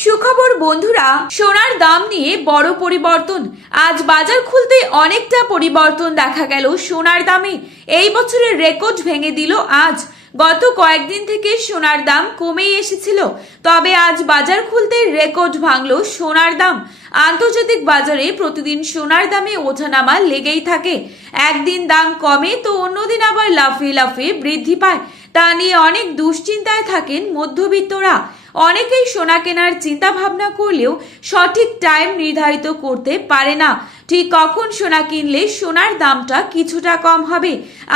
সুখবর, বন্ধুরা, সোনার দাম নিয়ে বড় পরিবর্তন। আজ বাজার খুলতে অনেকটা পরিবর্তন দেখা গেল সোনার দামে। এই বছরের রেকর্ড ভেঙে দিল আজ। গত কয়েকদিন থেকে সোনার দাম কমেই এসেছিল। তবে আজ বাজার খুলতে রেকর্ড ভাঙল সোনার দাম। আন্তর্জাতিক বাজারে প্রতিদিন সোনার দামে ওঠানামা লেগেই থাকে। একদিন দাম কমে তো অন্যদিন আবার লাফিয়ে লাফিয়ে বৃদ্ধি পায়। তা নিয়ে অনেক দুশ্চিন্তায় থাকেন মধ্যবিত্তরা। অনেকেই সোনা কেনার চিন্তা ভাবনা করলেও সঠিক টাইম নির্ধারিত করতে পারে না। ঠিক কখন সোনা কিনলে সোনার দামটা কিছুটা কম হবে?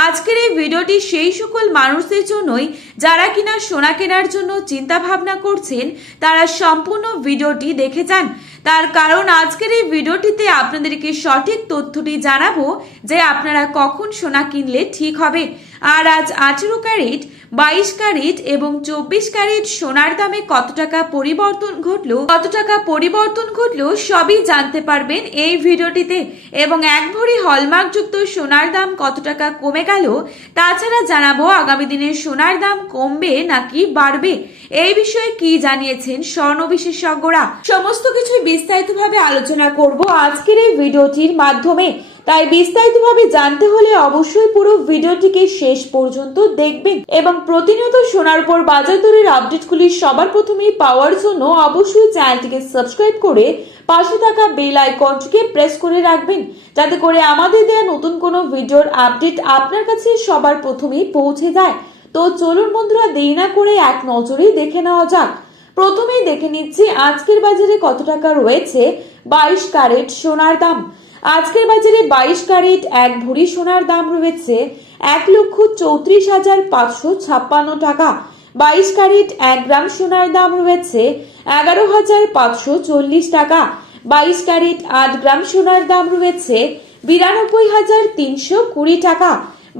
আজকের এই ভিডিওটি সেই সকল মানুষদের জন্যই। যারা কিনা সোনা কেনার জন্য চিন্তা ভাবনা করছেন, তারা সম্পূর্ণ ভিডিওটি দেখে যান। তার কারণ আজকের এই ভিডিওটিতে আপনাদেরকে সঠিক তথ্যটি জানাব যে আপনারা কখন সোনা কিনলে ঠিক হবে। আর আজ আঠেরো ক্যারেট, বাইশ ক্যারেট এবং চব্বিশ ক্যারেট সোনার দামে কত টাকা পরিবর্তন ঘটলো, কত টাকা পরিবর্তন ঘটলো সবই জানতে পারবেন এই ভিডিওটিতে। এবং এক ভরি হলমার্কযুক্ত সোনার দাম কত টাকা কমে গেল, তাছাড়া জানাব আগামী দিনে সোনার দাম কমবে নাকি বাড়বে? এই বিষয়ে কি জানিয়েছেন স্বর্ণ বিশেষজ্ঞরা? সমস্ত কিছুই বিস্তারিতভাবে আলোচনা করব আজকের এই ভিডিওটির মাধ্যমে। তাই বিস্তারিতভাবে জানতে হলে অবশ্যই পুরো ভিডিওটিকে শেষ পর্যন্ত দেখবেন এবং প্রতিনিয়ত সোনার পর বাজার দরের আপডেটগুলি সবার প্রথমেই পাওয়ার জন্য অবশ্যই চ্যানেলটিকে সাবস্ক্রাইব করে পাশে থাকা বেল আইকনটিকে প্রেস করে রাখবেন যাতে করে আমাদের দেওয়া নতুন কোনো ভিডিওর আপডেট আপনার কাছে সবার প্রথমেই পৌঁছে যায়। তো চলুন বন্ধুরা, দেরি না করে এক নজরেই দেখে নেওয়া যাক। প্রথমেই দেখে নিচ্ছি আজকের বাজারে কত টাকা রয়েছে। বাইশ ক্যারেট সোনার দাম। আজকের বাজারে বাইশ ক্যারেট, এক ভরি সোনার দাম রয়েছে এক লক্ষ চৌত্রিশ হাজার পাঁচশো ছাপ্পান্ন টাকা। বাইশ ক্যারেট, এক গ্রাম সোনার দাম রয়েছে এগারো হাজার পাঁচশো চল্লিশ টাকা। বাইশ ক্যারেট, আট গ্রাম সোনার দাম রয়েছে বিরানব্বই হাজার তিনশো কুড়ি টাকা।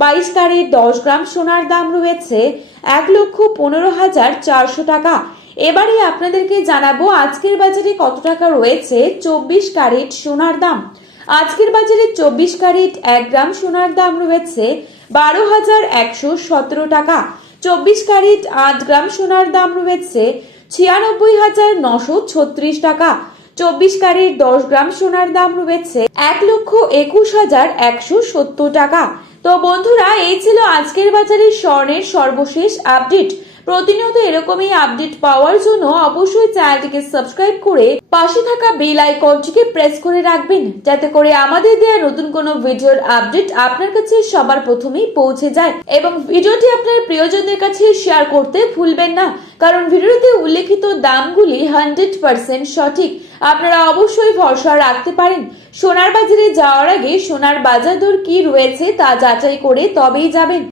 বাইশ ক্যারেট, দশ গ্রাম সোনার দাম রয়েছে এক লক্ষ পনেরো হাজার চারশো টাকা। এবারে আপনাদেরকে জানাব আজকের বাজারে কত টাকা রয়েছে, চব্বিশ ক্যারেট সোনার দাম। আজকের বাজারে চব্বিশ ক্যারেট এক গ্রাম সোনার দাম রয়েছে বারো হাজার একশো সতেরো টাকা। চব্বিশ ক্যারেট আট গ্রাম সোনার দাম রয়েছে ছিয়ানব্বই হাজার নশো ছত্রিশ টাকা। চব্বিশ ক্যারেট দশ গ্রাম সোনার দাম রয়েছে এক লক্ষ একুশ হাজার একশো সত্তর টাকা। তো বন্ধুরা, এই ছিল আজকের বাজারে স্বর্ণের সর্বশেষ আপডেট। প্রতিনিয়ত এরকমই আপডেট পাওয়ার জন্য অবশ্যই চ্যানেলটিকে সাবস্ক্রাইব করে পাশে থাকা বেল আইকনটিকে প্রেস করে রাখবেন, যাতে করে আমাদের দেওয়া নতুন কোনো ভিডিওর আপডেট আপনার কাছে সবার প্রথমেই পৌঁছে যায়। এবং ভিডিওটি আপনার প্রিয়জনদের কাছে শেয়ার করতে ভুলবেন না, কারণ ভিডিওতে উল্লেখিত দামগুলি হান্ড্রেড পার্সেন্ট সঠিক। আপনারা অবশ্যই ভরসা রাখতে পারেন। সোনার বাজারে যাওয়ার আগে সোনার বাজার দর কি রয়েছে তা যাচাই করে তবেই যাবেন।